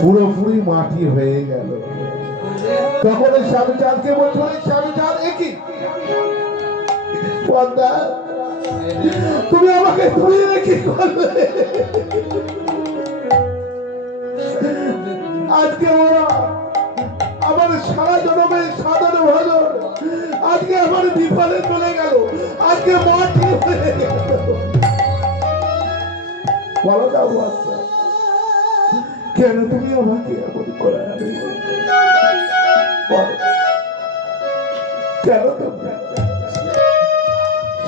পুরোপুরি মাটি হয়ে গেল। তখন স্বামী চাঁদকে বলছিল, স্বামী চাঁদ একই পদ্মা, তুমি আমাকে ধুয়ে রেখে করলে। আজকে ওরা আমার সারা জনমের সাধারণ ভজন আজকে আমার বিফলে চলে গেল, আজকে মাটি হয়ে গেল। বলো দাও বাচ্চা, কেন তুমি আমাকে এমন করে? কেন তুমি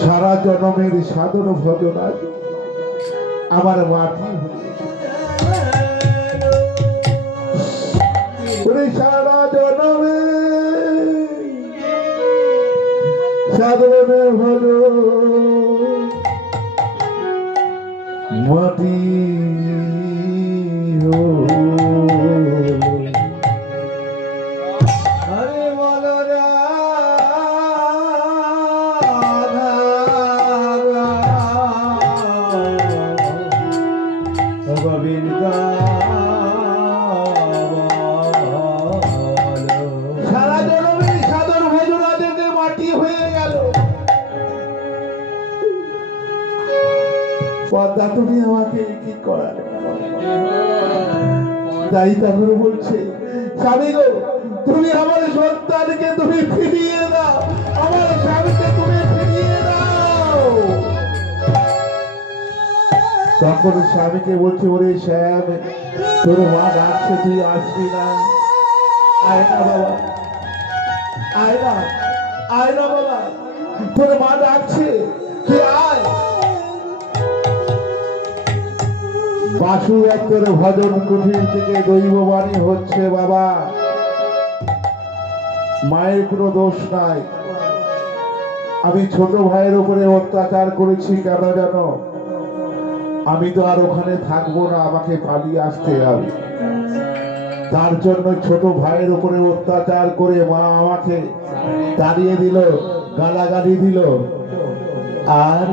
সারা জনমের সাধন ভজন আজ আমার মাটি হয়ে সারা জনমে সাধন ভজন মাটি পদ্মা, তুমি আমাকে কি করালে? তাই তখন বলছে, স্বামী গো, তুমি আমার সন্তানকে তুমি ফিরিয়ে দাও, আমার স্বামীকে তুমি ফিরিয়ে দাও। তখন স্বামীকে বলছে, ওরে শ্যাম, তোর মা ডাকছে, তুই আসবি না? আয় না বাবা, আয় না, আয় না বাবা, তোর মা ডাকছে, তুই আয়। বাসুদেবের ভজন কুঠির থেকে দৈববাণী হচ্ছে, বাবা মায়ের কোনো দোষ নাই, আমি ছোট ভাইয়ের উপরে অত্যাচার করেছি, কেন জানো? আমি তো আর ওখানে থাকবো না, আমাকে পালিয়ে আসতে হবে। তার জন্য ছোট ভাইয়ের উপরে অত্যাচার করে মা আমাকে তাড়িয়ে দিল, গালাগালি দিল, আর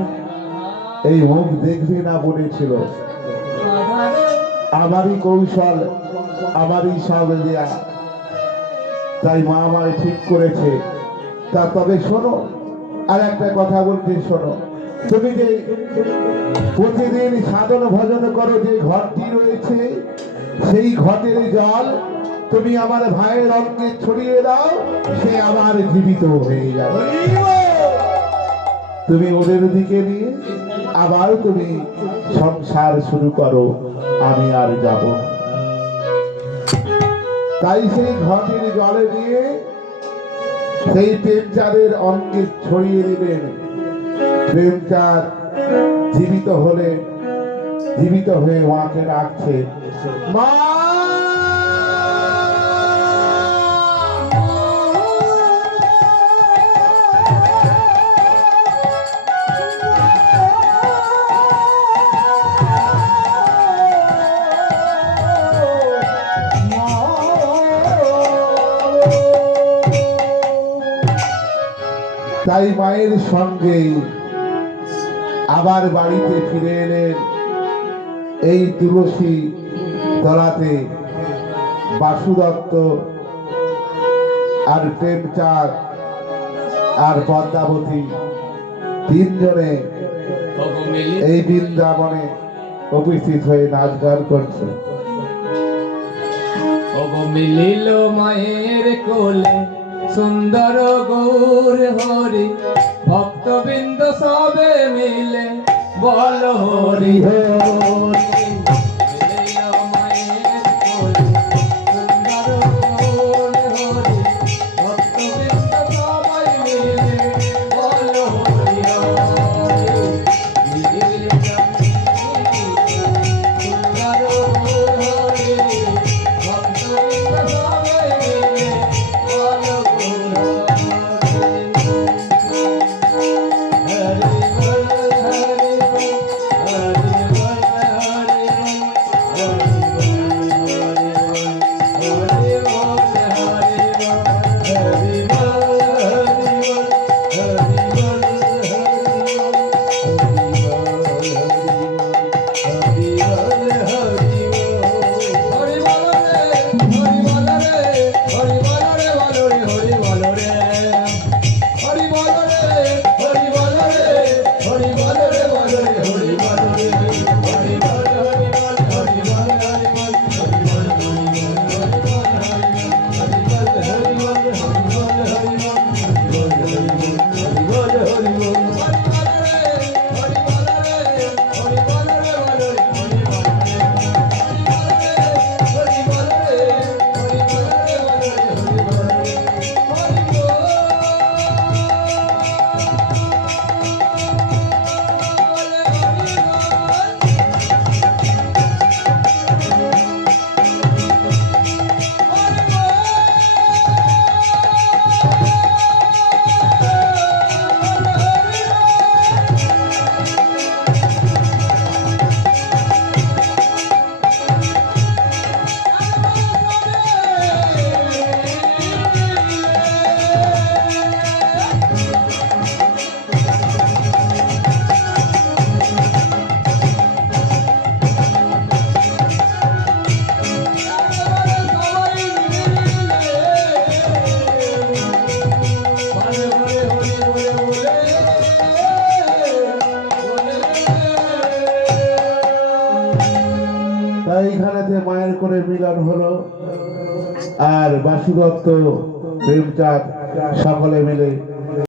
এই মুখ দেখবি না বলেছিল। আমারই কৌশল, আমারই সব দেয়া, তাই মা আমায় ঠিক করেছে। তা তবে শোনো, আর একটা কথা বলতে শোনো, তুমি যে প্রতিদিন সাধন ভজন করো, যে ঘরটি রয়েছে, সেই ঘটের জল তুমি আমার ভাইয়ের অঙ্গে ছড়িয়ে দাও, সে আবার জীবিত হয়ে যাবে। তুমি ওদের দিকে নিয়ে আবার তুমি সংসার শুরু করো, আমি আর যাব। তাই সেই ঘটের জলে দিয়ে সেই প্রেমচাঁদের অঙ্গে ছড়িয়ে দিলেন। প্রেমচাঁদ জীবিত হলে, জীবিত হয়ে মাকে ডাকছে, মা। তাই মায়ের সঙ্গে আবার বাড়িতে ফিরে এলেন। এই তুলসী তলাতে বাসুদত্ত আর প্রেমচাঁদ আর পদ্মাবতী তিনজনে এই বৃন্দাবনে উপস্থিত হয়ে নাচ গান করছে। মিলিল মায়ের কোলে সুন্দর গৌর হরি, ভক্তবৃন্দ সবে মিলে বল হরি হরি। এইখানেতে মায়ের করে মিলন হলো। আর বাসুদত্ত প্রেমচাঁদ সকলে মিলে